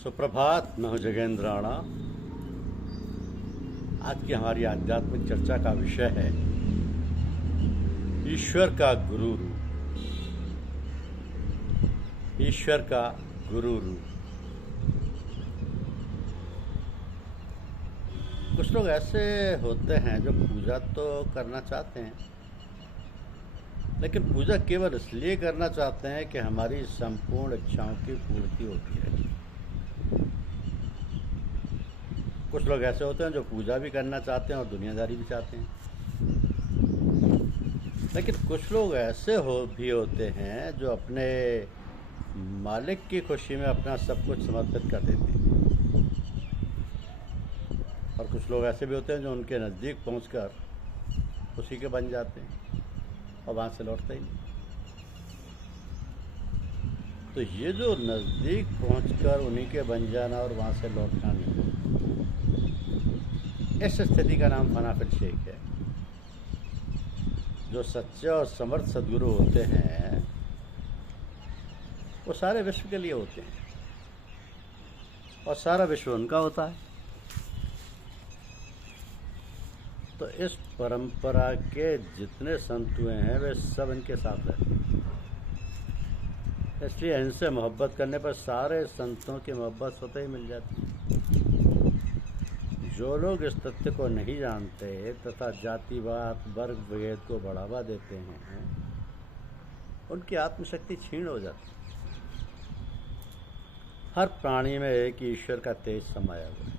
सुप्रभात। मैं हूं जगेंद्र राणा। आज की हमारी आध्यात्मिक चर्चा का विषय है ईश्वर का गुरु रूप। ईश्वर का गुरु रूप। कुछ लोग ऐसे होते हैं जो पूजा तो करना चाहते हैं, लेकिन पूजा केवल इसलिए करना चाहते हैं कि हमारी संपूर्ण इच्छाओं की पूर्ति होती है। कुछ लोग ऐसे होते हैं जो पूजा भी करना चाहते हैं और दुनियादारी भी चाहते हैं, लेकिन कुछ लोग ऐसे भी होते हैं जो अपने मालिक की खुशी में अपना सब कुछ समर्पित कर देते हैं। और कुछ लोग ऐसे भी होते हैं जो उनके नज़दीक पहुंचकर उसी के बन जाते हैं और वहाँ से लौटते ही नहीं। तो ये जो नज़दीक पहुंचकर उन्हीं के बन जाना और वहाँ से लौटना नहीं, इस स्थिति का नाम फना फिर शेख है। जो सच्चे और समर्थ सद्गुरु होते हैं वो सारे विश्व के लिए होते हैं और सारा विश्व उनका होता है। तो इस परंपरा के जितने संत हुए हैं वे सब इनके साथ रहते हैं, इसलिए इनसे मोहब्बत करने पर सारे संतों की मोहब्बत स्वतः ही मिल जाती है। जो लोग इस तथ्य को नहीं जानते तथा जातिवाद वर्ग भेद को बढ़ावा देते हैं, उनकी आत्मशक्ति क्षीण हो जाती है। हर प्राणी में एक ईश्वर का तेज समाया हुआ है,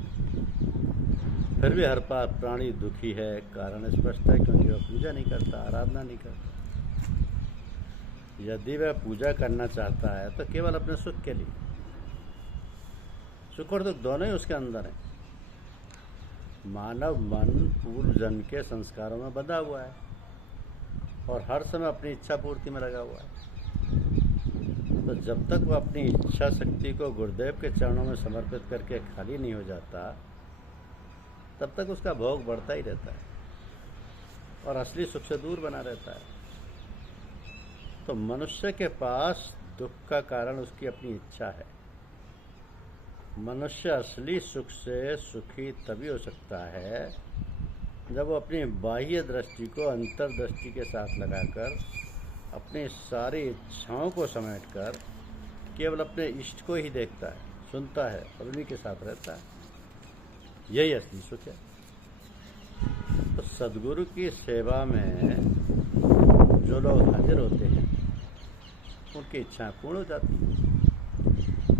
फिर भी हर प्राणी दुखी है। कारण स्पष्ट है, क्योंकि वह पूजा नहीं करता, आराधना नहीं करता। यदि वह पूजा करना चाहता है तो केवल अपने सुख के लिए। सुख और दुख दोनों ही उसके अंदर हैं। मानव मन पूर्व जन्म के संस्कारों में बंधा हुआ है और हर समय अपनी इच्छा पूर्ति में लगा हुआ है। तो जब तक वह अपनी इच्छा शक्ति को गुरुदेव के चरणों में समर्पित करके खाली नहीं हो जाता, तब तक उसका भोग बढ़ता ही रहता है और असली सुख से दूर बना रहता है। तो मनुष्य के पास दुख का कारण उसकी अपनी इच्छा है। मनुष्य असली सुख से सुखी तभी हो सकता है जब वो अपनी बाह्य दृष्टि को अंतर्दृष्टि के साथ लगाकर अपनी सारी इच्छाओं को समेटकर केवल अपने इष्ट को ही देखता है, सुनता है और उन्हीं के साथ रहता है। यही असली सुख है। तो सद्गुरु की सेवा में जो लोग हाजिर होते हैं उनकी इच्छाएं पूर्ण हो जाती हैं।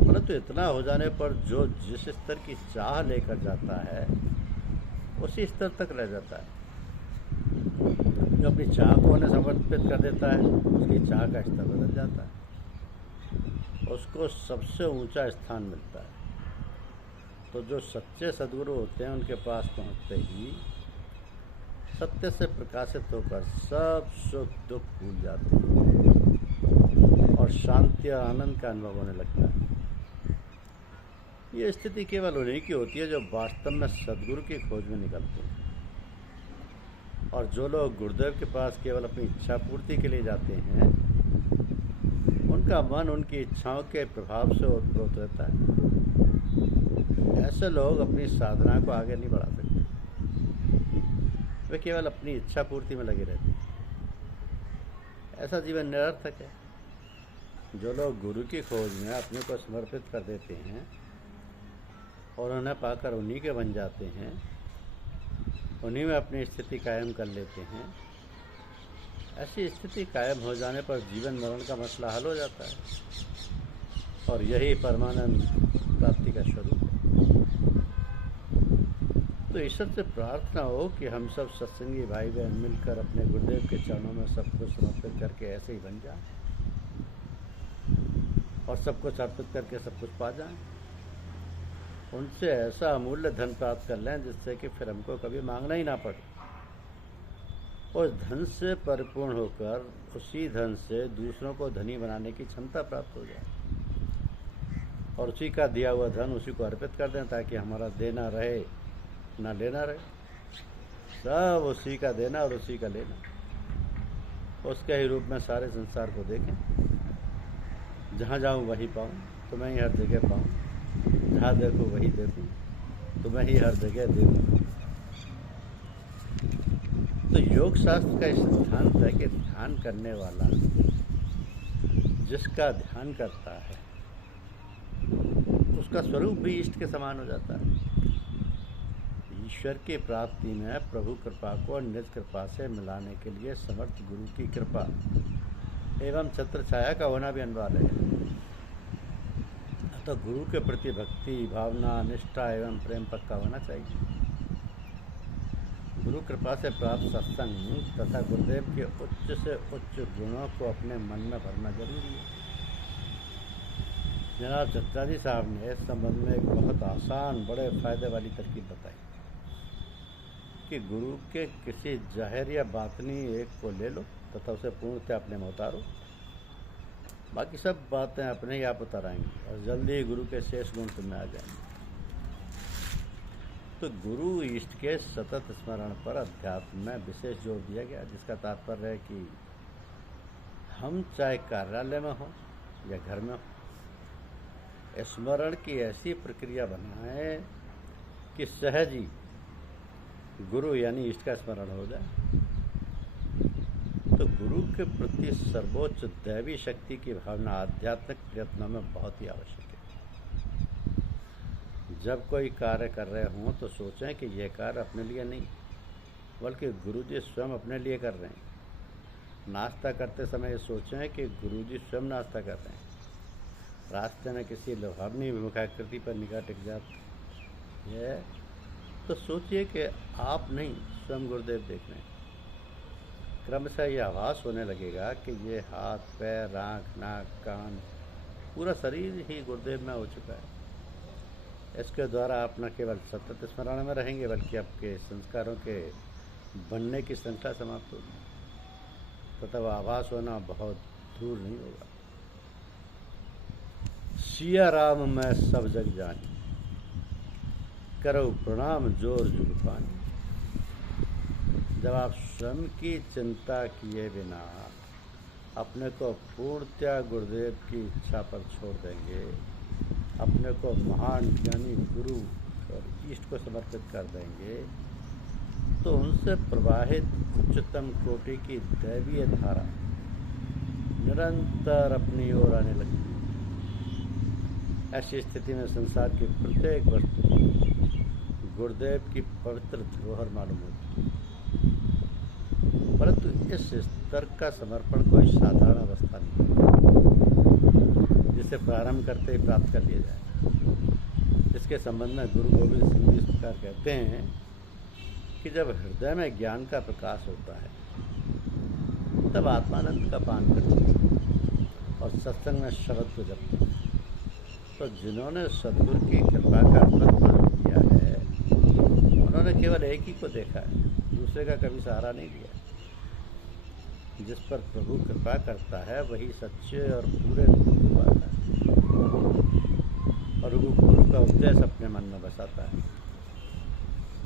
परंतु इतना हो जाने पर जो जिस स्तर की चाह लेकर जाता है उसी स्तर तक रह जाता है। जो अपनी चाह को उन्हें समर्पित कर देता है उसकी चाह का स्तर बदल जाता है, उसको सबसे ऊंचा स्थान मिलता है। तो जो सच्चे सद्गुरु होते हैं उनके पास पहुंचते ही सत्य से प्रकाशित होकर सब सुख दुख भूल जाते हैं और शांति और आनंद का अनुभव होने लगता है। ये स्थिति केवल उन्हीं की होती है जो वास्तव में सद्गुरु की खोज में निकलते हैं। और जो लोग गुरुदेव के पास केवल अपनी इच्छा पूर्ति के लिए जाते हैं, उनका मन उनकी इच्छाओं के प्रभाव से ओतप्रोत रहता है। ऐसे लोग अपनी साधना को आगे नहीं बढ़ा सकते, वे केवल अपनी इच्छा पूर्ति में लगे रहते हैं। ऐसा जीवन निरर्थक है। जो लोग गुरु की खोज में अपने को समर्पित कर देते हैं और उन्हें पाकर उन्हीं के बन जाते हैं, उन्हीं में अपनी स्थिति कायम कर लेते हैं, ऐसी स्थिति कायम हो जाने पर जीवन मरण का मसला हल हो जाता है और यही परमानंद प्राप्ति का स्वरूप है। तो ईश्वर से प्रार्थना हो कि हम सब सत्संगी भाई बहन मिलकर अपने गुरुदेव के चरणों में सब कुछ समर्पित करके ऐसे ही बन जाएं और सब कुछ अर्पित करके सब कुछ पा जाएं। उनसे ऐसा अमूल्य धन प्राप्त कर लें जिससे कि फिर हमको कभी मांगना ही ना पड़े। उस धन से परिपूर्ण होकर उसी धन से दूसरों को धनी बनाने की क्षमता प्राप्त हो जाए और उसी का दिया हुआ धन उसी को अर्पित कर दें, ताकि हमारा देना रहे ना लेना रहे। सब उसी का देना और उसी का लेना, उसके ही रूप में सारे संसार को देखें। जहाँ जाऊँ वहीं पाऊँ, तो मैं ही हर जगह पाऊँ। जहाँ देखो वही देखूं, तुम्हें ही हर जगह देखूं। तो योग शास्त्र का सिद्धांत है कि ध्यान करने वाला जिसका ध्यान करता है उसका स्वरूप भी इष्ट के समान हो जाता है। ईश्वर की प्राप्ति में प्रभु कृपा को निज कृपा से मिलाने के लिए समर्थ गुरु की कृपा एवं छत्र छाया का होना भी अनिवार्य है। तो गुरु के प्रति भक्ति, भावना, निष्ठा एवं प्रेम पक्का होना चाहिए। गुरु कृपा से प्राप्त सत्संग तथा गुरुदेव के उच्च से उच्च गुणों को अपने मन में भरना जरूरी है। जनाब चच्चा जी साहब ने इस संबंध में एक बहुत आसान, बड़े फायदे वाली तरकीब बताई कि गुरु के किसी जाहिर या बातनी एक को ले लो तथा उसे पूर्णतः अपने में उतारो। बाकी सब बातें अपने ही आप उतर आएंगी और जल्दी ही गुरु के शेष गुण तुम्हें आ जाएंगे। तो गुरु इष्ट के सतत स्मरण पर अध्यात्म में विशेष जोर दिया गया, जिसका तात्पर्य है कि हम चाहे कार्यालय में हो या घर में हो, स्मरण की ऐसी प्रक्रिया बनाएं कि सहज ही गुरु यानी इष्ट का स्मरण हो जाए। तो गुरु के प्रति सर्वोच्च दैवी शक्ति की भावना आध्यात्मिक प्रयत्नों में बहुत ही आवश्यक है। जब कोई कार्य कर रहे हों तो सोचें कि यह कार्य अपने लिए नहीं बल्कि गुरु जी स्वयं अपने लिए कर रहे हैं। नाश्ता करते समय सोचें कि गुरु जी स्वयं नाश्ता कर रहे हैं। रास्ते में किसी लुभावनी विमुखाकृति पर निगाह टिक जाती है तो सोचिए कि आप नहीं, स्वयं गुरुदेव देख रहे हैं। क्रमशः यह आभास होने लगेगा कि ये हाथ, पैर, आँख, नाक, कान, पूरा शरीर ही गुरुदेव में हो चुका है। इसके द्वारा आप न केवल सतत स्मरण में रहेंगे बल्कि आपके संस्कारों के बनने की श्रृंखला समाप्त होगी तथा वह आभास होना बहुत दूर नहीं होगा। सिया राम मैं सब जग जानी, करो प्रणाम जोर जुग पानी। जब आप स्वयं की चिंता किए बिना अपने को पूर्णतया गुरुदेव की इच्छा पर छोड़ देंगे, अपने को महान ज्ञानी गुरु और इष्ट को समर्पित कर देंगे, तो उनसे प्रवाहित उच्चतम कोटि की दैवीय धारा निरंतर अपनी ओर आने लगती है। ऐसी स्थिति में संसार की प्रत्येक वस्तु गुरुदेव की पवित्र धरोहर मालूम होती है। परंतु इस स्तर का समर्पण कोई साधारण अवस्था नहीं जिसे प्रारंभ करते ही प्राप्त कर लिया जाए। इसके संबंध में गुरु गोविंद सिंह जी इस प्रकार कहते हैं कि जब हृदय में ज्ञान का प्रकाश होता है तब आत्मानंद का पान करते हैं और सत्संग में शब्द को जपते हैं। तो जिन्होंने सद्गुरु की कृपा का अमृत पान किया है उन्होंने केवल एक ही को देखा है, दूसरे का कभी सहारा नहीं लिया। जिस पर प्रभु कृपा करता है वही सच्चे और पूरे गुरु को पाता है और गुरु का उपदेश अपने मन में बसाता है।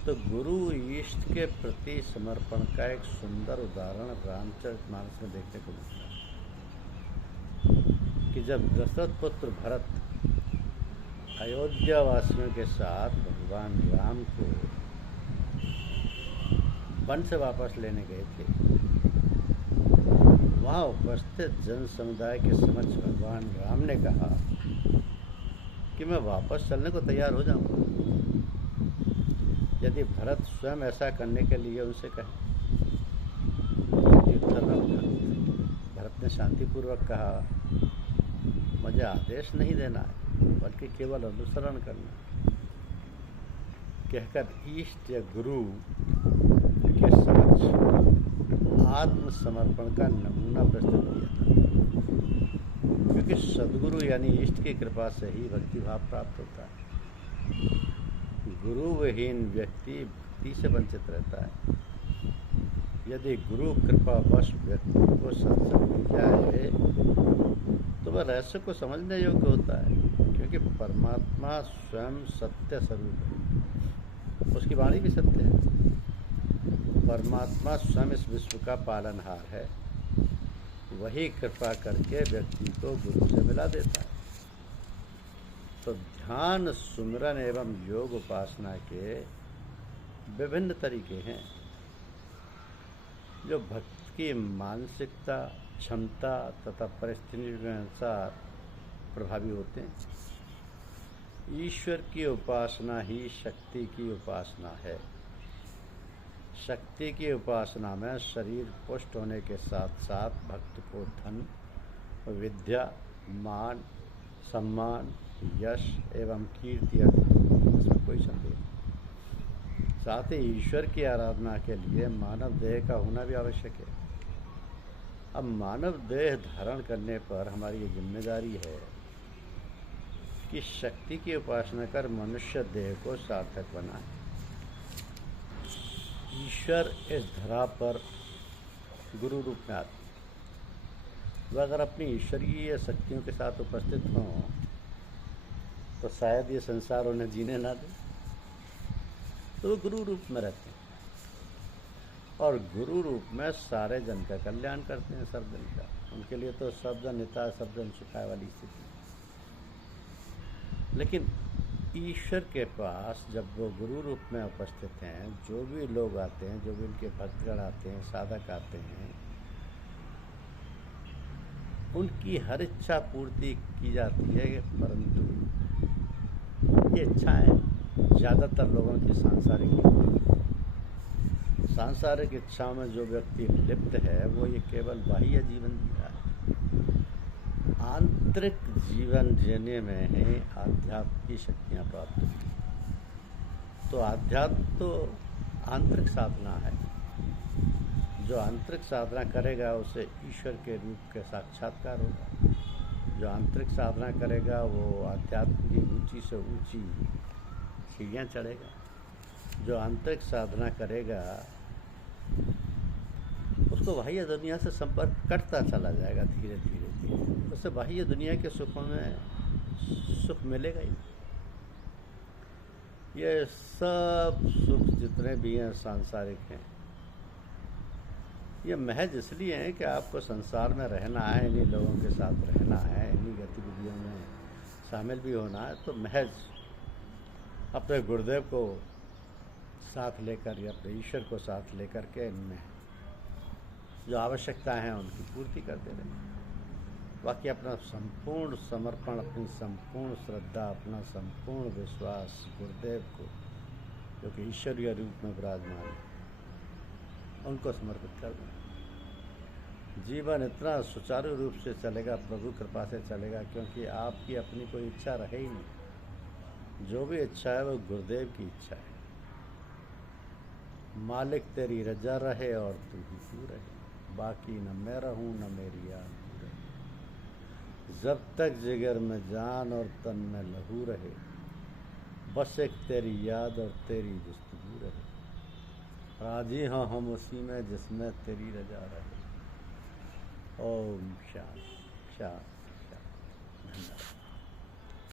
तो गुरु इष्ट के प्रति समर्पण का एक सुंदर उदाहरण रामचरितमानस में देखने को मिलता है कि जब दशरथ पुत्र भरत अयोध्या वासियों के साथ भगवान राम को वन से वापस लेने गए थे, वहाँ उपस्थित जन समुदाय के समक्ष भगवान राम ने कहा कि मैं वापस चलने को तैयार हो जाऊंगा यदि भरत स्वयं ऐसा करने के लिए उनसे कहे। भरत ने शांतिपूर्वक कहा, मुझे आदेश नहीं देना है बल्कि केवल अनुसरण करना। कहकर इष्ट या गुरु के समक्ष आत्मसमर्पण का नमूना प्रस्तुत किया था, क्योंकि सद्गुरु यानी इष्ट की कृपा से ही भक्ति भाव प्राप्त होता है। गुरु विहीन व्यक्ति भक्ति से वंचित रहता है। यदि गुरु कृपावश व्यक्ति को सत्संग मिल जाए तो वह रहस्य को समझने योग्य होता है, क्योंकि परमात्मा स्वयं सत्य स्वरूप है, उसकी वाणी भी सत्य है। परमात्मा स्वयं इस विश्व का पालनहार है, वही कृपा करके व्यक्ति को गुरु से मिला देता है। तो ध्यान, सुमिरन एवं योग उपासना के विभिन्न तरीके हैं जो भक्त की मानसिकता, क्षमता तथा परिस्थिति के अनुसार प्रभावी होते हैं। ईश्वर की उपासना ही शक्ति की उपासना है। शक्ति की उपासना में शरीर पुष्ट होने के साथ साथ भक्त को धन, विद्या, मान, सम्मान, यश एवं कीर्ति इसमें कोई संदेह नहीं। साथ ही ईश्वर की आराधना के लिए मानव देह का होना भी आवश्यक है। अब मानव देह धारण करने पर हमारी ये जिम्मेदारी है कि शक्ति की उपासना कर मनुष्य देह को सार्थक बनाए। ईश्वर इस धरा पर गुरु रूप में आते हैं। वह अगर अपनी ईश्वरीय शक्तियों के साथ उपस्थित हों तो शायद ये संसार उन्हें जीने ना दे, तो वो गुरु रूप में रहते हैं और गुरु रूप में सारे जन का कल्याण करते हैं, सब जन का। उनके लिए तो सब जन हिताय सब जन सुखाय वाली स्थिति। लेकिन ईश्वर के पास जब वो गुरु रूप में उपस्थित हैं, जो भी लोग आते हैं, जो भी उनके भक्तगण आते हैं, साधक आते हैं, उनकी हर इच्छा पूर्ति की जाती है। परंतु ये इच्छाएं ज़्यादातर लोगों की सांसारिक होती है। सांसारिक इच्छाओं में जो व्यक्ति लिप्त है वो ये केवल बाह्य जीवन जी रहा है। आंतरिक जीवन जीने में ही आध्यात्म की शक्तियाँ प्राप्त होती। तो आध्यात्म तो आंतरिक साधना है। जो आंतरिक साधना करेगा उसे ईश्वर के रूप के साक्षात्कार होगा। जो आंतरिक साधना करेगा वो आध्यात्म की ऊंची से ऊंची सीढ़ियाँ चढ़ेगा। जो आंतरिक साधना करेगा उसको बाह्य दुनिया से संपर्क कटता चला जाएगा धीरे धीरे धीरे। उससे बाह्य दुनिया के सुखों में सुख मिलेगा ही। ये सब सुख जितने भी हैं सांसारिक हैं, ये महज इसलिए है कि आपको संसार में रहना है, इन्हीं लोगों के साथ रहना है, इन्हीं गतिविधियों में शामिल भी होना है। तो महज अपने गुरुदेव को साथ लेकर या अपने ईश्वर को साथ लेकर के इनमें जो आवश्यकता है उनकी पूर्ति करते रहे। बाकी अपना संपूर्ण समर्पण, अपनी संपूर्ण श्रद्धा, अपना संपूर्ण विश्वास गुरुदेव को, जो कि ईश्वरीय रूप में विराजमान है, उनको समर्पित कर दें। जीवन इतना सुचारू रूप से चलेगा, प्रभु कृपा से चलेगा, क्योंकि आपकी अपनी कोई इच्छा रहे ही नहीं। जो भी इच्छा है वो गुरुदेव की इच्छा है। मालिक तेरी रजा रहे और तू ही तू रहे, बाकी न मैं रहूं न मेरी याद तू रहे। जब तक जिगर में जान और तन में लहू रहे, बस एक तेरी याद और तेरी जुस्तजू रहे। राजी हाँ हम उसी में जिसमें तेरी रजा रहे। ओम शांति शांति शांति। धन्यवाद।